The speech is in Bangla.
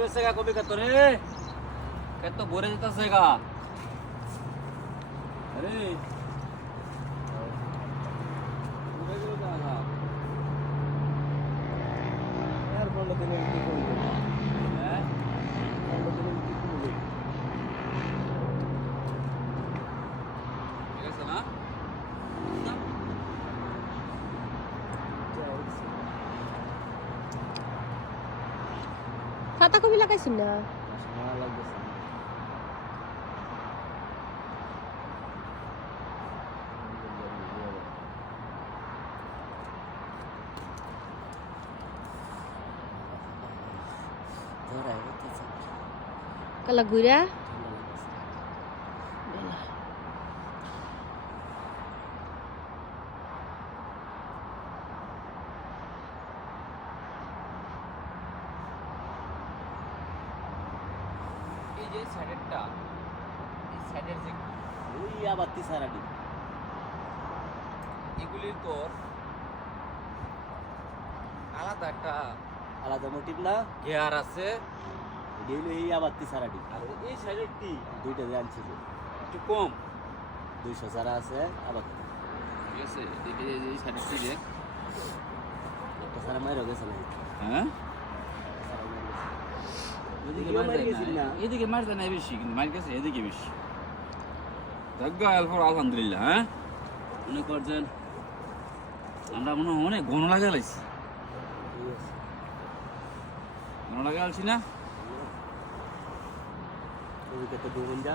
হয়েছে গা কবি কত রে কত ভরে যেতেছে গা আরে ভরে গেল গা আর বললো দিলে কি করবে হ্যাঁ বললো দিলে কি করবে ঠিক আছে না পাতাকপি লাগাইছিস না সময় লাগবে ধরাই হতেছে কালা গুইরা ঠান্ডা লাগছে এই যে সাইডেরটা এই সাইডের যে ওই আবার তিসারাডি এগুলির তোর আলাদা একটা আলাদা মোটিভ না গিয়ার আছে ডেইলি এই আবার তিসারাডি আর এই সাইডেরটি দুইটা যে আনছি যে একটু কম 200 সারা আছে আবার ঠিক আছে এই সাইডেরটি দেখ একটা সারা মাইরও গেছে না হ্যাঁ সারা মাইর গেছে এদিকে এদিকেও মার মাইর যায় গেছিল না না। এদিকে মার যায় না বেশি কিন্তু মার গেছে এদিকে বেশি জাগ্গা আলফর আলহামদুলিল্লাহ হ্যাঁ মনে করছেন আমরা মনে হয় অনেক ঘন লাগাইছি ঠিক আছে ঘন লাগাইছি না ওদিকে তো 2 ঘন্টা